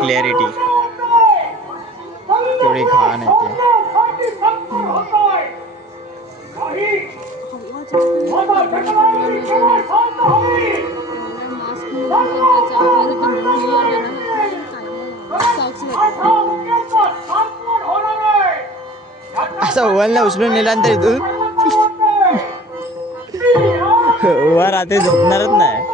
Clarity थोडी घाण येते. असं ओव्हनला उचलून नेल्यानंतर इथून वर रात्री झोपणारच नाही.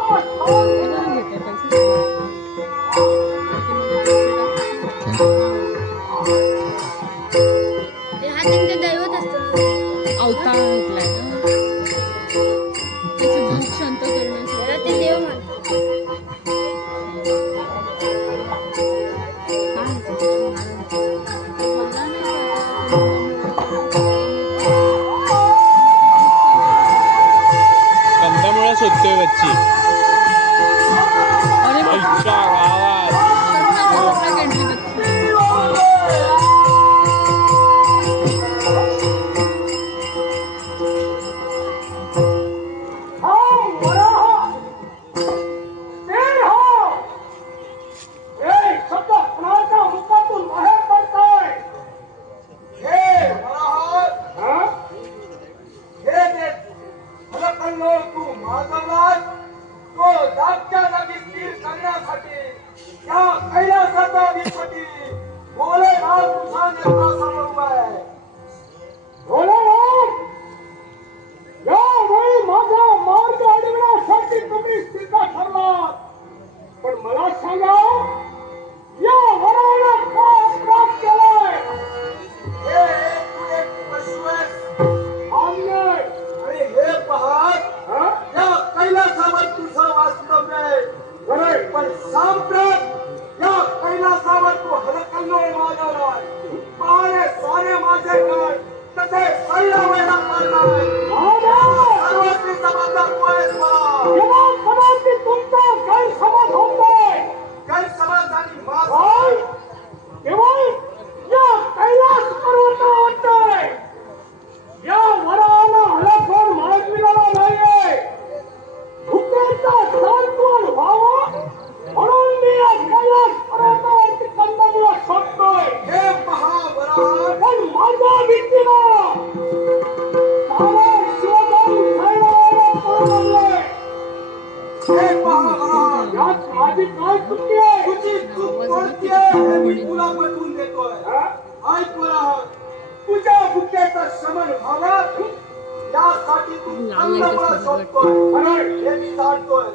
यासाठी तू कंदमुळं शोधतोय हे मी जाणतोय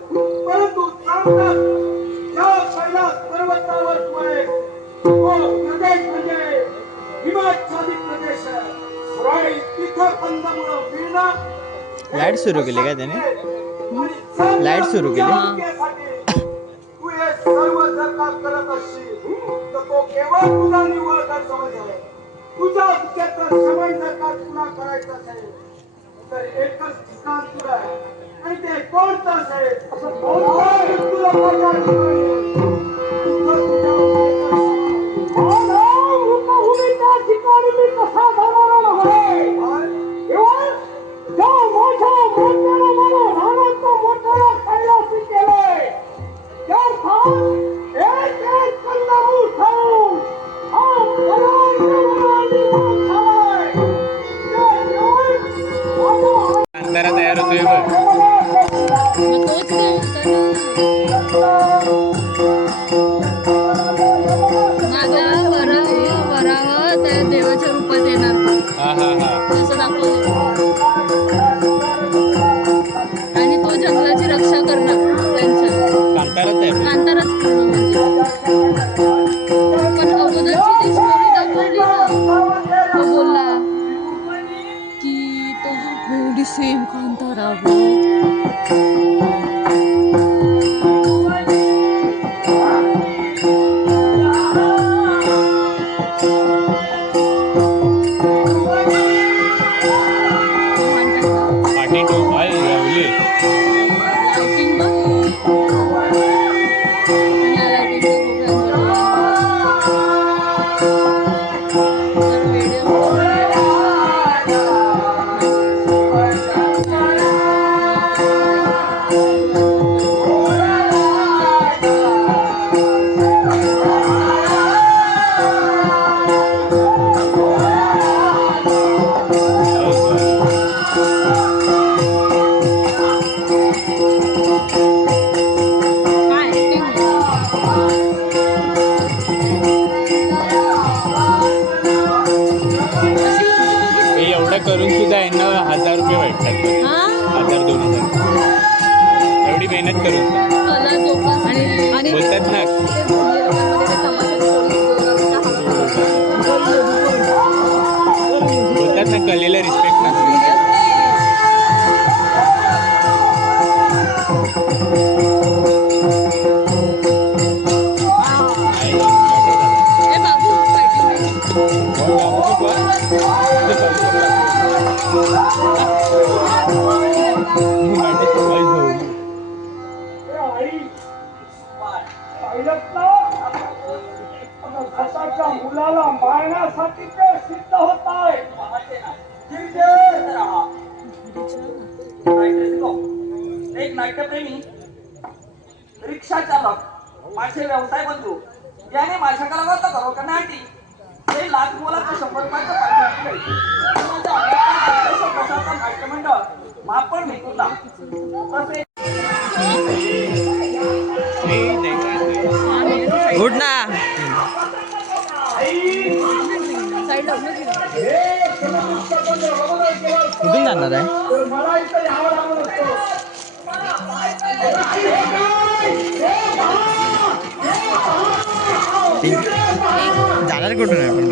परंतु सांगतात या कैलास पर्वतावर तू आहे तो प्रदेश म्हणजे हिमाच्छादित प्रदेश आहे राई तिथं कंदमुळं मिळणं लाईट सुरू केली का त्याने लाईट सुरू केली तू हे सर्व जर का करत असशील तर तो केवळ तुझा निव्वळ गैरसमज आहे तुझ्या चुकीचं समज जर का तुला करायचं असेल तर एकच ठिकाण तुला आहे आणि ते कोणतं असेल तुला ठिकाणी मी कसा जाणार आहे जो मोठा मोठ्याला मला रानात मोठ्याला कैलासी केलंय त्या एक एक कंदमूळ खाऊन हा अंधारा तयार होतोय बघ वरावर त्या देवाच्या रूपात येणार असं दाखवलं आणि तो जंगलाची रक्षा करणार त्यांच्या कांताराच पूर्ण म्हणजे पण अगोदरची ती स्टोरी दाखवली ना तो बोलला की तो एवढी सेम कांतारा करून सुद्धा यांना 1000 रुपये भेटतात 1000-2000 एवढी मेहनत करून बोलतात ना बोलतात ना कलेला रिस्पेक्ट नसते मुलाला मारण्यासाठी ते सिद्ध होत आहे एक नाट्यप्रेमी रिक्षा चालक माझे व्यवसाय बंधू याने माझ्या कलावरता करो करण्यासाठी हे लाख मोलाचं 100 रुपयाचं प्रशासन नाट्यमंडळ मापण भेटूला तसे उठ ना कुठून जाणार आहे जाणार कुठून आहे आपण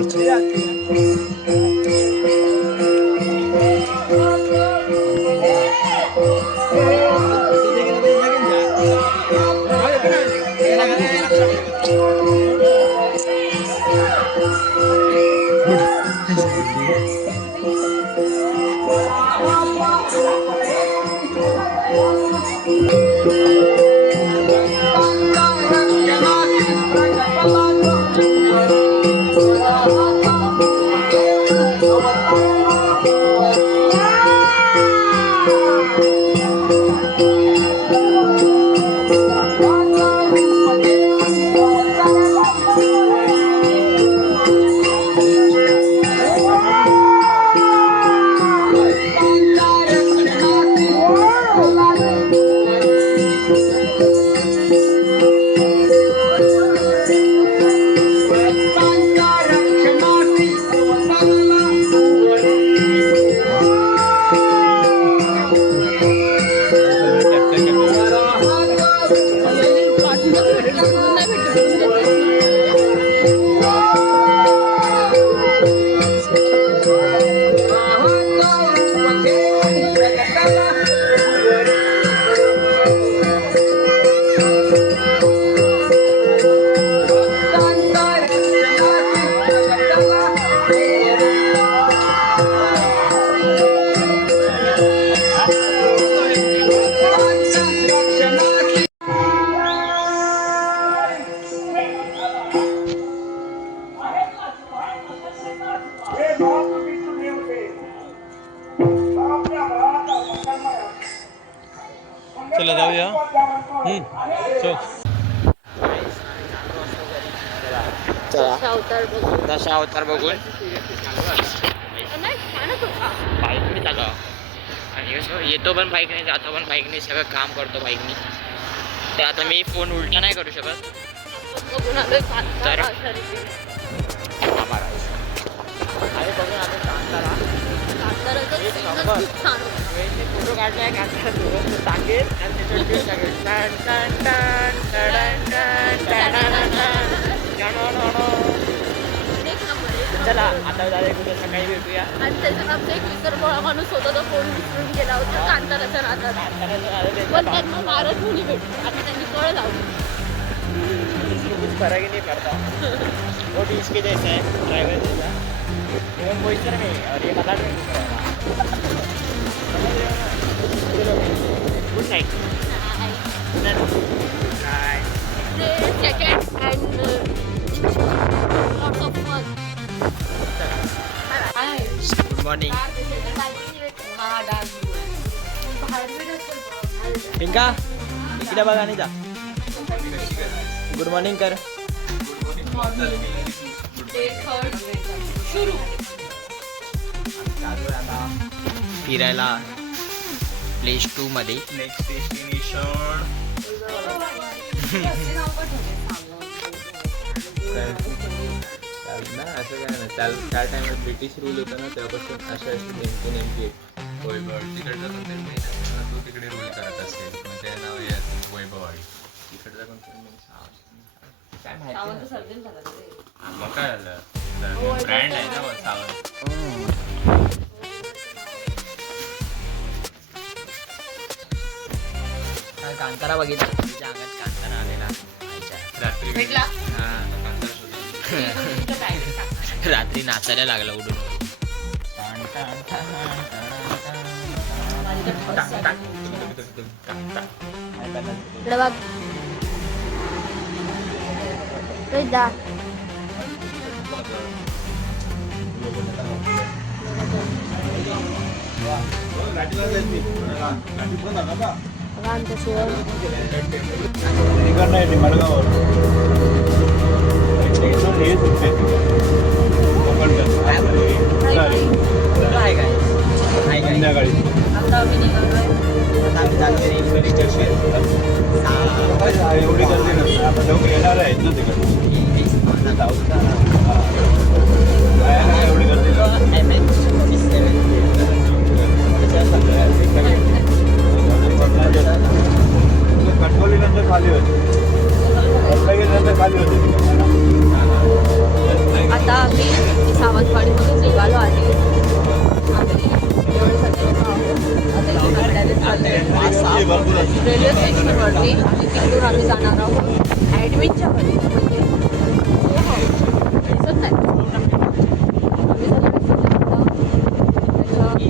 चला जाऊया. चल. चला अवतार बघू. दशा अवतार बघून नाही छानच होता. बाईकने चालू आणि कसं येतो पण बाईकने जातो पण बाईकने सगळं काम करतो बाईकने. तर आता मी फोन उलटा नाही करू शकत. बघून आलोय तर- कांतारा. आणि बघून आम्ही कांतारा कांताराचं एक सीनच नंबर. खूप छान होता. फोटो काढलाय कांतारा सोबत टाकेल आणि त्याच्यावर ट्विट टाकेल. टन टन टन टडन टन टडन टन. एक नंबर, एक नंबर. चला आता झालं कुठे सकाळी भेटूया. आणि त्याच्यात आमचा एक विसरगोळा माणूस होता तो फोन विसरून गेला होता कांताराच्या नादात. कांताराचं झालं पण त्यांचं त्यांना मारत मुली भेटली आता त्यांनी कळ लावली. कुछ फर्क ही नहीं पड़ता. वो 20 के जैसा है ड्राइवर जैसा. इवन मोइस्चर में और ये मलाड में घूम रहा है. समझ रहे हो ना? चलो good night. Good night. Second and lots of fun. Good morning. Pinka इकडे बघा आणि जा. गुड मॉर्निंग कर. फिरायला प्लेस 2 मध्ये. नेक्स्ट डेस्टिनेशन ना असं काय नाही त्या टायमात ब्रिटिश रूल होता ना तेव्हापासून अशा नेमके वैभव तिकडचा कोणतरी मेन असेल ना तो तिकडे रूल करत असेल मग ते नाव आहे वैभववाडी तिकडचा कोणतरी मेन काय माहिती मग काय झालं ब्रँड आहे ना सावंत. कांतारा बघितला तुझ्या अंगात कांतारा आलेला रात्री भेटला? रात्री नाचायला लागला उडून. इकडे बघ. जा. आमच्या शिवाय काय काय संध्याकाळी एवढी गर्दी नसते आता लोक येणार आहेत ना तिकडे एवढी गर्दी कटकोलीनंतर खाली होते रत्नागिरीनंतर खाली होते. आता आम्ही सावंतवाडीमधून निघालो आहे. रेल्वे स्टेशनवरती तिकडून आम्ही जाणार आहोत ॲडमिनच्या घरी. म्हणजे दिसत नाही आम्ही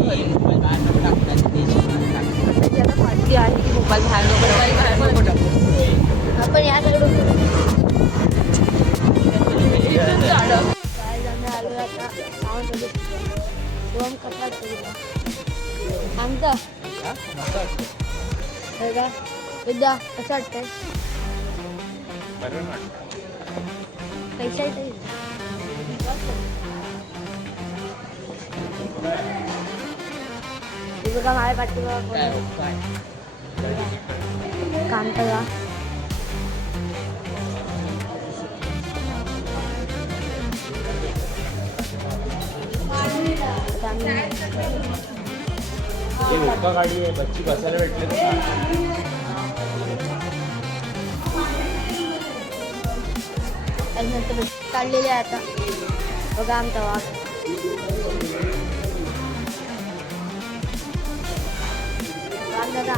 त्याची आता काळजी आहे की मोबाईल बाहेर नको टाकू. आपण या सगळं आलो आता सावंतवाडी दोन कपडा सांगता का विद्या कसं वाटतंय पैसा बघा माझ्या पाठीवर कांतारा गाडी आहे बच्ची बसायला भेटले नंतर काढलेले आहे आता बघा आमचा वाघ. दादा